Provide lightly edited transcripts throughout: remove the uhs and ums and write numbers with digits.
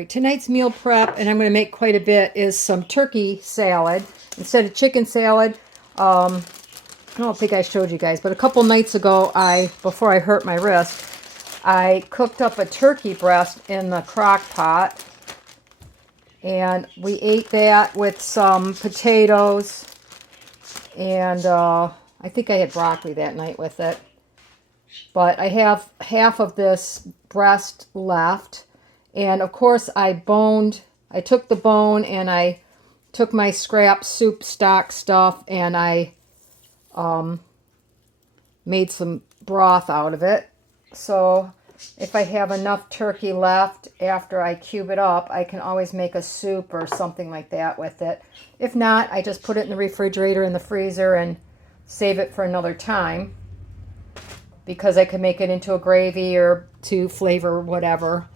right, tonight's meal prep, and I'm going to make quite a bit, is some turkey salad. Instead of chicken salad, I don't think I showed you guys, but a couple nights ago, before I hurt my wrist, I cooked up a turkey breast in the crock pot, and we ate that with some potatoes, and I think I had broccoli that night with it. But I have half of this breast left. And of course I took the bone and I took my scrap soup stock stuff and I made some broth out of it. So if I have enough turkey left after I cube it up, I can always make a soup or something like that with it. If not, I just put it in the refrigerator in the freezer and save it for another time, because I could make it into a gravy or to flavor whatever.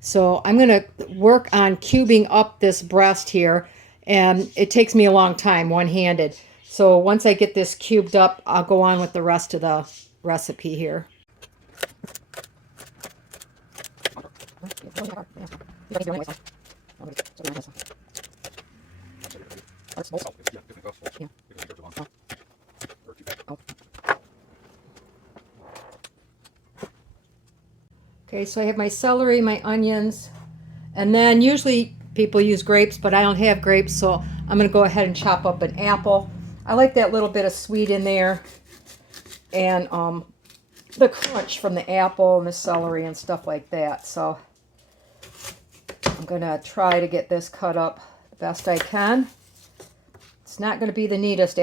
So I'm going to work on cubing up this breast here, and it takes me a long time one-handed. So once I get this cubed up, I'll go on with the rest of the recipe here. Okay, so I have my celery, my onions, and then usually people use grapes, but I don't have grapes, so I'm going to go ahead and chop up an apple. I like that little bit of sweet in there, and the crunch from the apple and the celery and stuff like that. So I'm going to try to get this cut up the best I can. It's not going to be the neatest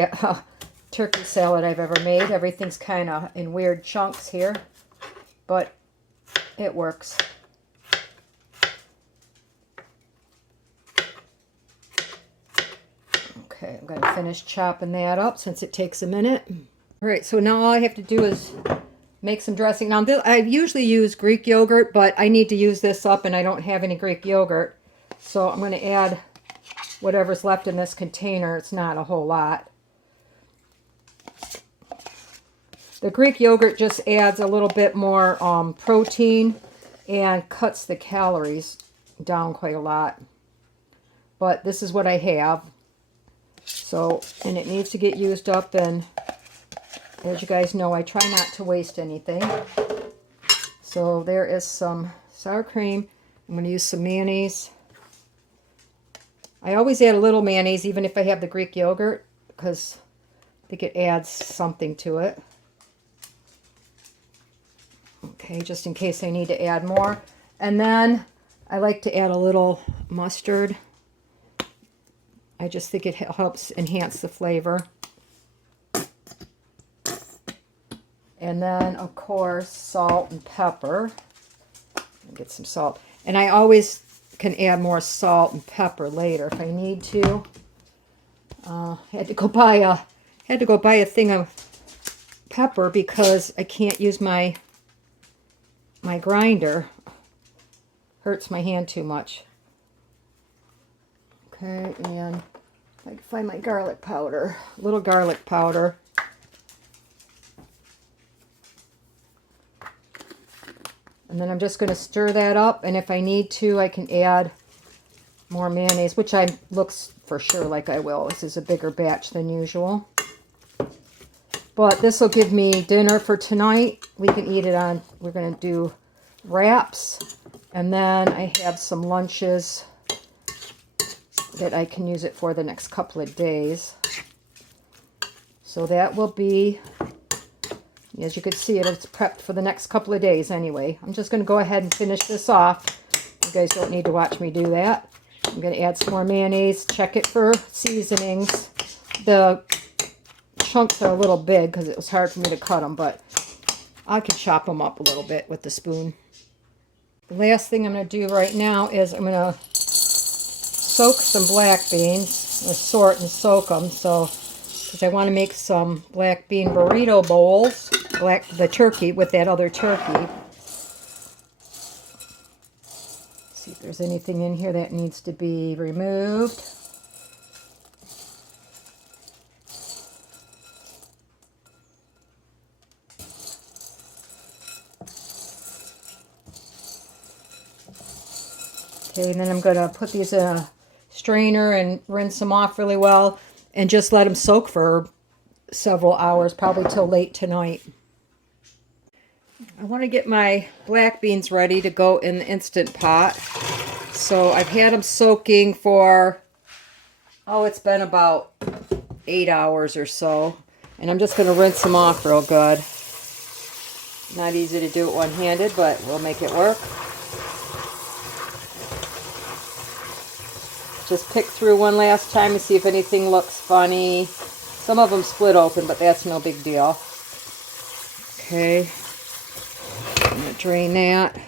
turkey salad I've ever made. Everything's kind of in weird chunks here, but it works. Okay, I'm going to finish chopping that up since it takes a minute. All right, so now all I have to do is make some dressing. Now, I usually use Greek yogurt, but I need to use this up and I don't have any Greek yogurt. So I'm going to add whatever's left in this container. It's not a whole lot. The Greek yogurt just adds a little bit more protein and cuts the calories down quite a lot. But this is what I have. So, and it needs to get used up, and as you guys know, I try not to waste anything. So there is some sour cream. I'm going to use some mayonnaise. I always add a little mayonnaise even if I have the Greek yogurt, because I think it adds something to it. Okay, just in case I need to add more. And then I like to add a little mustard. I just think it helps enhance the flavor. And then, of course, salt and pepper. Get some salt. And I always can add more salt and pepper later if I need to. Had to go buy a thing of pepper because I can't use my grinder. Hurts my hand too much. Okay, and I can find my garlic powder. A little garlic powder. And then I'm just going to stir that up, and if I need to, I can add more mayonnaise, which looks for sure like I will. This is a bigger batch than usual. But this will give me dinner for tonight. We can eat it on, we're going to do wraps, and then I have some lunches that I can use it for the next couple of days. So that will be, as you can see, it's prepped for the next couple of days anyway. I'm just going to go ahead and finish this off. You guys don't need to watch me do that. I'm going to add some more mayonnaise, check it for seasonings. The chunks are a little big because it was hard for me to cut them, but I can chop them up a little bit with the spoon. The last thing I'm going to do right now is I'm going to soak some black beans, or sort and soak them, so because I want to make some black bean burrito bowls, the turkey with that other turkey. See if there's anything in here that needs to be removed. Okay, and then I'm going to put these in a strainer and rinse them off really well and just let them soak for several hours, probably till late tonight. I want to get my black beans ready to go in the Instant Pot. So I've had them soaking for, it's been about 8 hours or so. And I'm just going to rinse them off real good. Not easy to do it one-handed, but we'll make it work. Just pick through one last time to see if anything looks funny. Some of them split open, but that's no big deal. Okay. I'm going to drain that.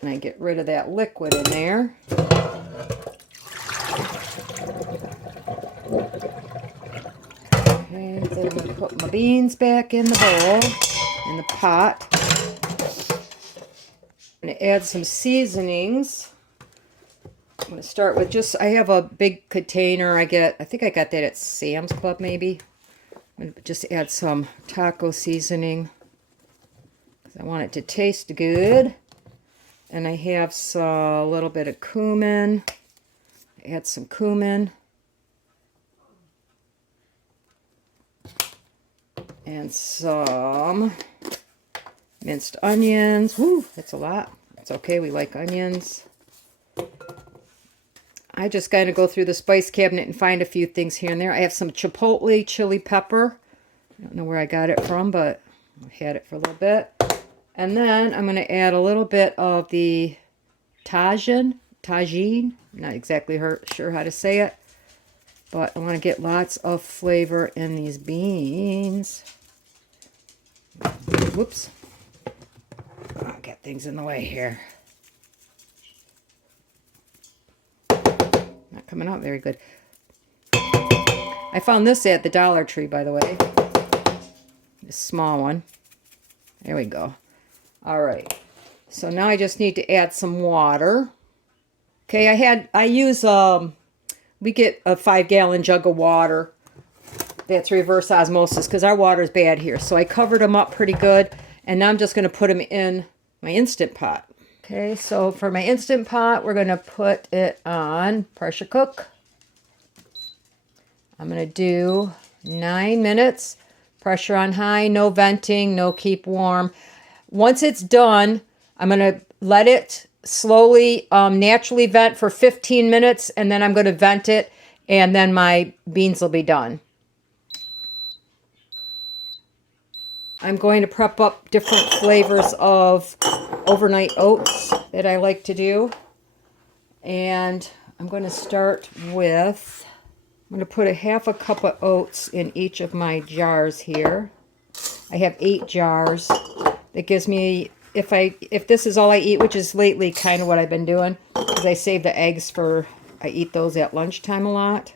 And I get rid of that liquid in there. Okay, then I'm going to put my beans back in the bowl, in the pot. I'm going to add some seasonings. I'm going to start with I have a big container I think I got that at Sam's Club maybe. I'm going to just add some taco seasoning because I want it to taste good. And I have a little bit of cumin. Add some cumin. And some minced onions. Woo, that's a lot. It's okay, we like onions. I just kind of go through the spice cabinet and find a few things here and there. I have some chipotle chili pepper. I don't know where I got it from, but I've had it for a little bit. And then I'm going to add a little bit of the Tajin. I'm not exactly sure how to say it. But I want to get lots of flavor in these beans. Whoops. I'll get things in the way here. Not coming out very good. I found this at the Dollar Tree, by the way. This small one. There we go. All right. So now I just need to add some water. Okay, we get a 5-gallon jug of water. That's reverse osmosis because our water is bad here. So I covered them up pretty good. And now I'm just going to put them in my Instant Pot. Okay, so for my Instant Pot, we're going to put it on pressure cook. I'm going to do 9 minutes. Pressure on high, no venting, no keep warm. Once it's done, I'm going to let it slowly, naturally vent for 15 minutes. And then I'm going to vent it. And then my beans will be done. I'm going to prep up different flavors of overnight oats that I like to do. And I'm going to start with, I'm going to put a half a cup of oats in each of my jars here. I have 8 jars. That gives me, if this is all I eat, which is lately kind of what I've been doing, because I save the eggs I eat those at lunchtime a lot.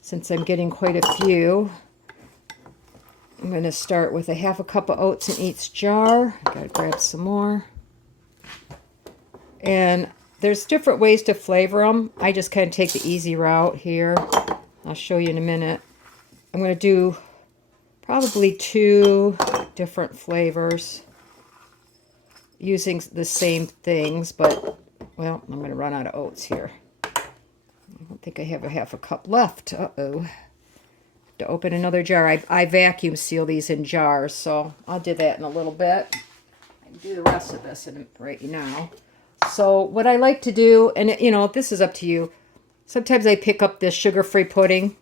Since I'm getting quite a few. I'm going to start with a half a cup of oats in each jar. Gotta grab some more. And there's different ways to flavor them. I just kind of take the easy route here. I'll show you in a minute. I'm going to do probably 2 different flavors using the same things, but, well, I'm going to run out of oats here. I don't think I have a half a cup left. Uh-oh. To open another jar. I vacuum seal these in jars, so I'll do that in a little bit. I can do the rest of this right now. So what I like to do, and this is up to you. Sometimes I pick up this sugar-free pudding.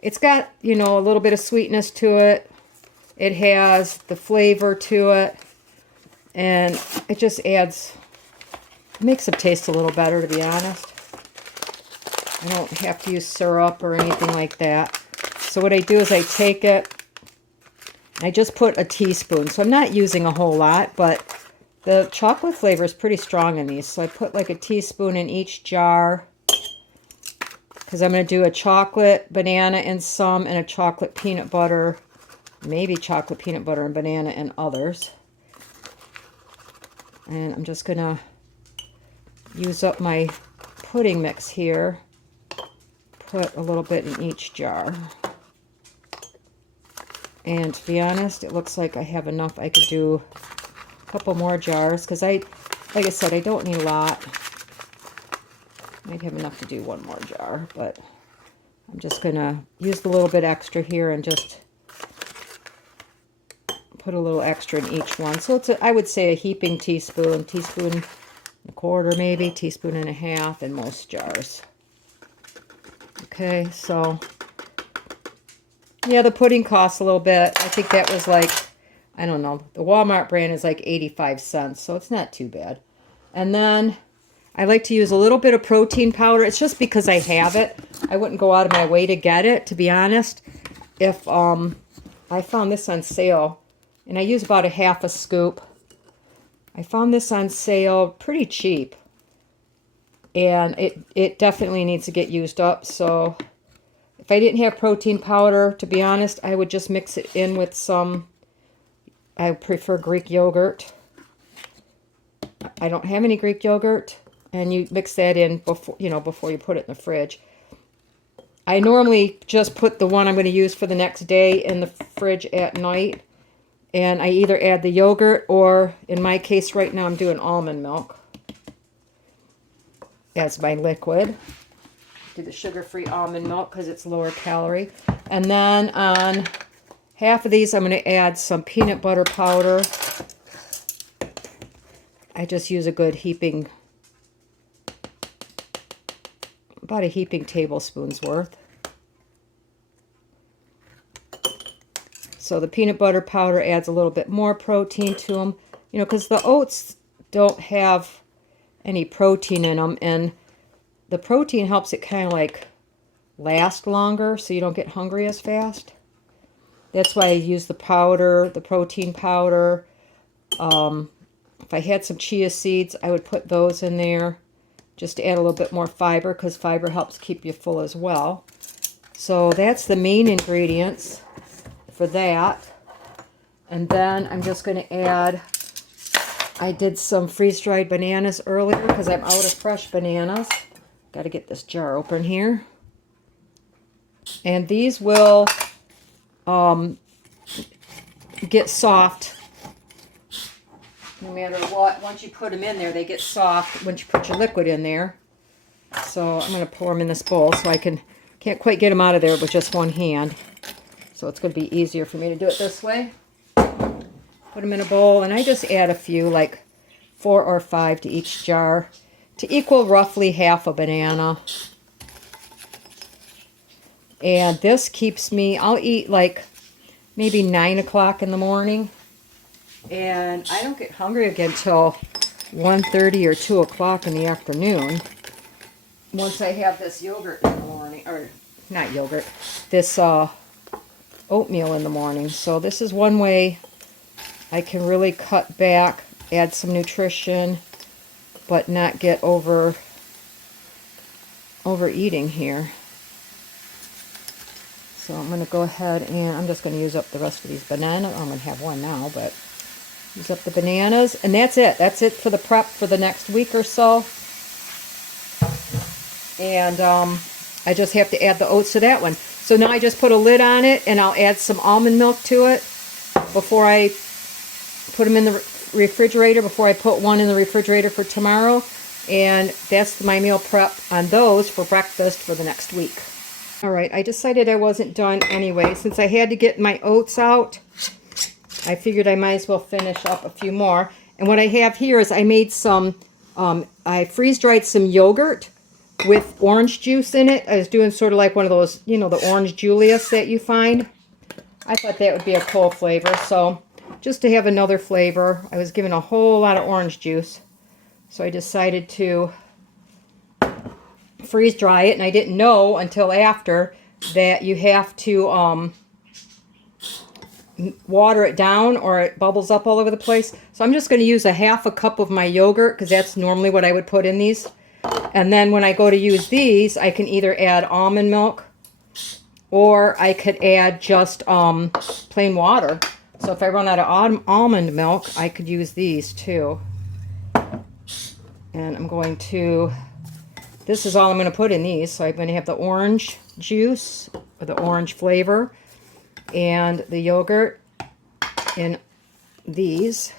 It's got, a little bit of sweetness to it. It has the flavor to it. And it just makes it taste a little better, to be honest. I don't have to use syrup or anything like that. So what I do is I take it, I just put a teaspoon. So I'm not using a whole lot, but the chocolate flavor is pretty strong in these. So I put like a teaspoon in each jar because I'm going to do a chocolate banana in some and a chocolate peanut butter, maybe chocolate peanut butter and banana in others. And I'm just going to use up my pudding mix here. Put a little bit in each jar. And to be honest, it looks like I have enough. I could do couple more jars because like I said, I don't need a lot. Might have enough to do one more jar, but I'm just gonna use the little bit extra here and just put a little extra in each one. So it's I would say a heaping teaspoon, teaspoon and a quarter maybe, teaspoon and a half in most jars. Okay, so yeah, the pudding costs a little bit. I think that was like, I don't know, the Walmart brand is like 85 cents, so it's not too bad. And then I like to use a little bit of protein powder. It's just because I have it. I wouldn't go out of my way to get it, to be honest. If I found this on sale, and I use about a half a scoop. I found this on sale pretty cheap. And it definitely needs to get used up. So if I didn't have protein powder, to be honest, I would just mix it in with some, I prefer Greek yogurt. I don't have any Greek yogurt. And you mix that in before, before you put it in the fridge. I normally just put the one I'm going to use for the next day in the fridge at night. And I either add the yogurt or, in my case right now, I'm doing almond milk as my liquid. Do the sugar-free almond milk because it's lower calorie. And then on half of these, I'm going to add some peanut butter powder. I just use a good heaping, about a heaping tablespoon's worth. So the peanut butter powder adds a little bit more protein to them, because the oats don't have any protein in them, and the protein helps it kind of like last longer so you don't get hungry as fast. That's why I use the powder, the protein powder. If I had some chia seeds, I would put those in there just to add a little bit more fiber, because fiber helps keep you full as well. So that's the main ingredients for that. And then I'm just going to add, I did some freeze-dried bananas earlier because I'm out of fresh bananas. Got to get this jar open here. And these will get soft no matter what. Once you put them in there, they get soft once you put your liquid in there. So I'm going to pour them in this bowl so I can't quite get them out of there with just one hand. So it's going to be easier for me to do it this way. Put them in a bowl, and I just add a few, like 4 or 5 to each jar to equal roughly half a banana. And this keeps me, I'll eat like maybe 9 o'clock in the morning. And I don't get hungry again till 1:30 or 2 o'clock in the afternoon. Once I have this yogurt in the morning, or not yogurt, this oatmeal in the morning. So this is one way I can really cut back, add some nutrition, but not get overeating here. So I'm going to go ahead and I'm just going to use up the rest of these bananas. I'm going to have one now, but use up the bananas. And that's it. That's it for the prep for the next week or so. And I just have to add the oats to that one. So now I just put a lid on it, and I'll add some almond milk to it before I put them in the refrigerator, before I put one in the refrigerator for tomorrow. And that's my meal prep on those for breakfast for the next week. All right, I decided I wasn't done anyway. Since I had to get my oats out, I figured I might as well finish up a few more. And what I have here is I made some, I freeze-dried some yogurt with orange juice in it. I was doing sort of like one of those, the orange Julius that you find. I thought that would be a cool flavor. So just to have another flavor, I was given a whole lot of orange juice. So I decided to freeze dry it. And I didn't know until after that you have to water it down or it bubbles up all over the place. So I'm just going to use a half a cup of my yogurt because that's normally what I would put in these. And then when I go to use these, I can either add almond milk or I could add just plain water. So if I run out of almond milk, I could use these too. And I'm going to, this is all I'm going to put in these. So I'm going to have the orange juice, or the orange flavor, and the yogurt in these.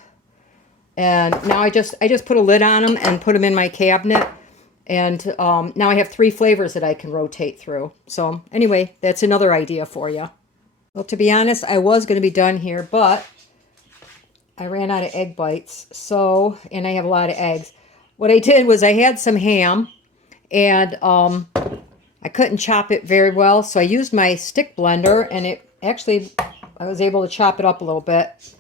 And now I just put a lid on them and put them in my cabinet. And now I have 3 flavors that I can rotate through. So anyway, that's another idea for you. Well, to be honest, I was going to be done here, but I ran out of egg bites. So, and I have a lot of eggs. What I did was I had some ham, and I couldn't chop it very well. So I used my stick blender, and it actually, I was able to chop it up a little bit.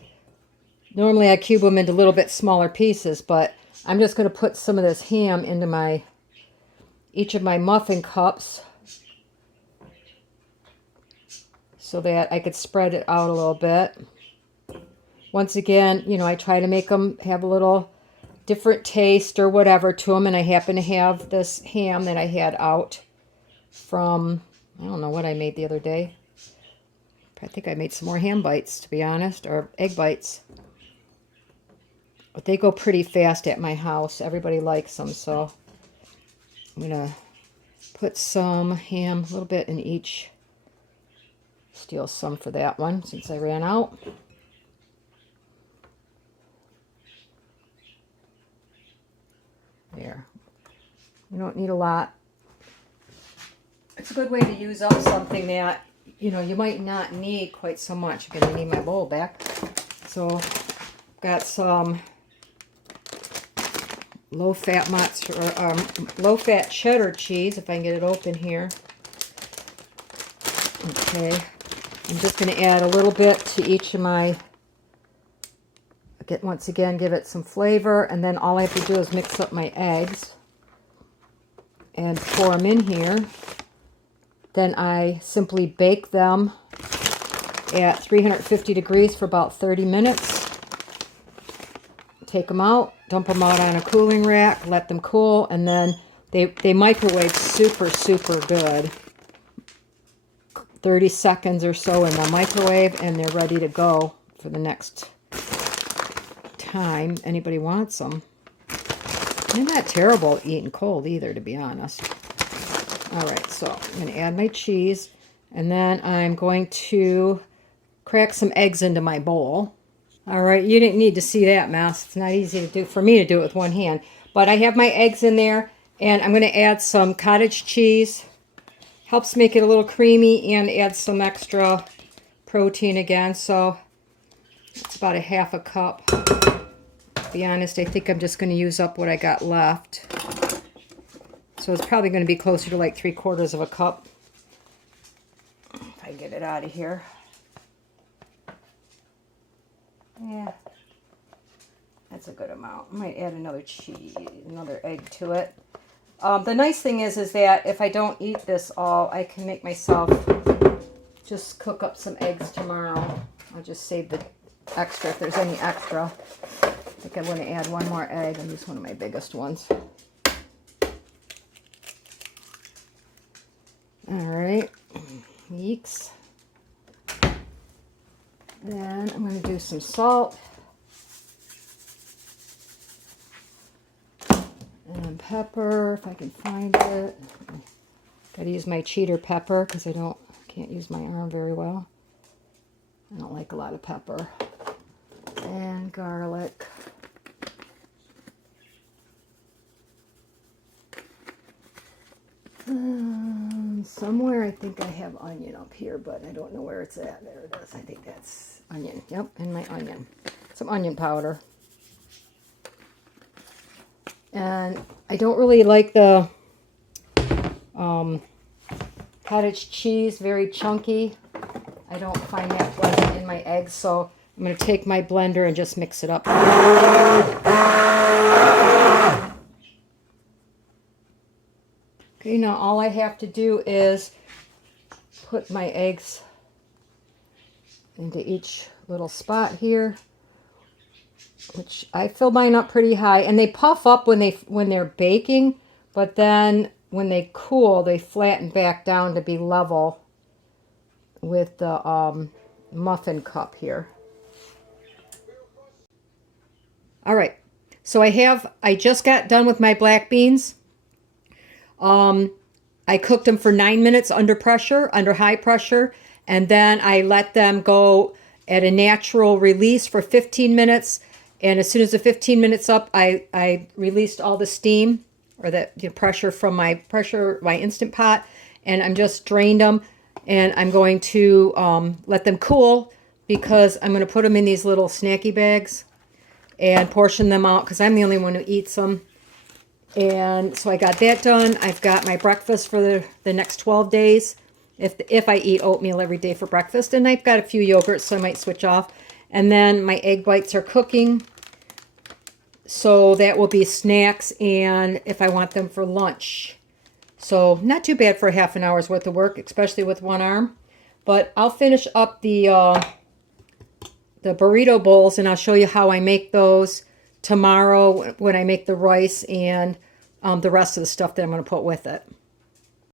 Normally I cube them into a little bit smaller pieces, but I'm just going to put some of this ham into each of my muffin cups so that I could spread it out a little bit. Once again, you know, I try to make them have a little different taste or whatever to them, and I happen to have this ham that I had out from, I don't know what I made the other day. I think I made some more ham bites, to be honest, or egg bites. But they go pretty fast at my house. Everybody likes them, so I'm going to put some ham, a little bit in each. Steal some for that one since I ran out. There. You don't need a lot. It's a good way to use up something that, you know, you might not need quite so much. I'm going to need my bowl back. So, got some low-fat low-fat cheddar cheese, if I can get it open here. Okay. I'm just going to add a little bit to each of my, once again, give it some flavor, and then all I have to do is mix up my eggs and pour them in here. Then I simply bake them at 350 degrees for about 30 minutes. Take them out, dump them out on a cooling rack, let them cool, and then they microwave super, super good. 30 seconds or so in the microwave, and they're ready to go for the next time anybody wants them. They're not terrible eating cold either, to be honest. All right, so I'm going to add my cheese, and then I'm going to crack some eggs into my bowl. All right, you didn't need to see that mess. It's not easy to do for me to do it with one hand. But I have my eggs in there, and I'm going to add some cottage cheese. Helps make it a little creamy and add some extra protein again. So it's about a half a cup. To be honest, I think I'm just going to use up what I got left. So it's probably going to be closer to like 3/4 of a cup. If I get it out of here. Yeah, that's a good amount. I might add another egg to it. The nice thing is that if I don't eat this all, I can make myself just cook up some eggs tomorrow. I'll just save the extra if there's any extra. I think I'm going to add one more egg. I'll use one of my biggest ones. All right, yeeks. Then I'm going to do some salt and pepper, if I can find it. Got to use my cheater pepper because I can't use my arm very well. I don't like a lot of pepper. And garlic. Somewhere I think I have onion up here, but I don't know where it's at. There it is. I think that's onion. Yep, and my onion. Some onion powder. And I don't really like the cottage cheese, very chunky. I don't find that pleasant in my eggs, so I'm going to take my blender and just mix it up. Okay, now all I have to do is put my eggs into each little spot here, which I fill mine up pretty high, and they puff up when they're baking, but then when they cool, they flatten back down to be level with the muffin cup here. All right, so I just got done with my black beans. I cooked them for 9 minutes under high pressure, and then I let them go at a natural release for 15 minutes, And as soon as the 15 minutes up, I released all the steam or the pressure from my Instant Pot, and I'm just drained them, and I'm going to let them cool because I'm going to put them in these little snacky bags and portion them out because I'm the only one who eats them. And so I got that done. I've got my breakfast for the next 12 days if I eat oatmeal every day for breakfast. And I've got a few yogurts, so I might switch off. And then my egg whites are cooking. So that will be snacks and if I want them for lunch. So not too bad for half an hour's worth of work, especially with one arm. But I'll finish up the burrito bowls, and I'll show you how I make those tomorrow when I make the rice and the rest of the stuff that I'm going to put with it.